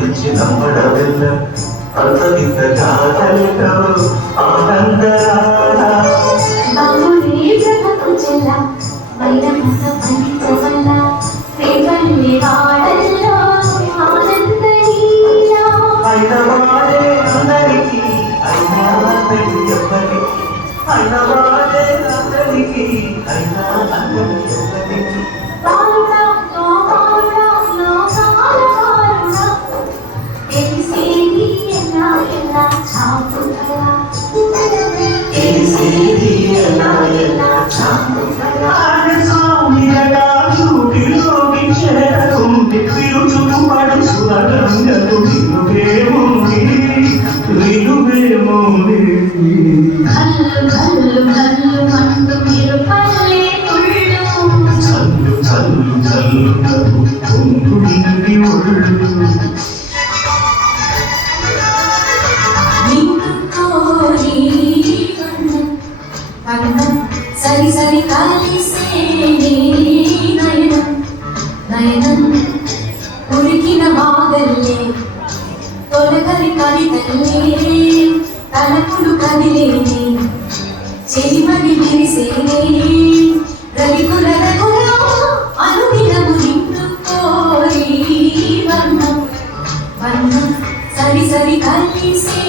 ಪಲಕరించి ನಮ್ಮಡವೆಲ್ಲ ಅಂತಗಿಂತ ಜಾತಲಿಕರು ಆನಂದರಾಳ బాబుని బ్రహ్మకు చెల్ల వైరమత పంచవల్ల రేవల్లి వాడల్లో ఆనంద నీలా అయిన వాడే అందరికీ అయినా అందరి ఎవ్వరికి అయిన వాడే అందరికీ అయినా అందరి ఎవ్వరికి బాలుడా లోకాల బాలుడా తెలిసేది ఎలా చాపుగా తెలిసేది ఎలా చాపుగా స్వామిగా చూపిలోకి చేరుకుంది విరుచుకుపడు సురగంగలు విలువేమోని విలువేమోని కల్లు కల్లు కల్లు మండు మీరు పల్లె తుళ్ళు చల్లు చల్లు చల్లు పొంగుడి ఒళ్ళు సరి సరి కలిసే నయనం నయనం ఉరికిన మాగల్లే తొలగరి కవితల్లే తలపులు కదిలేని చెలిమని విరిసేనే రవికుల రఘుల అనుదినము నిన్ను కోరి వర్ణం వర్ణం సరి సరి కలిసే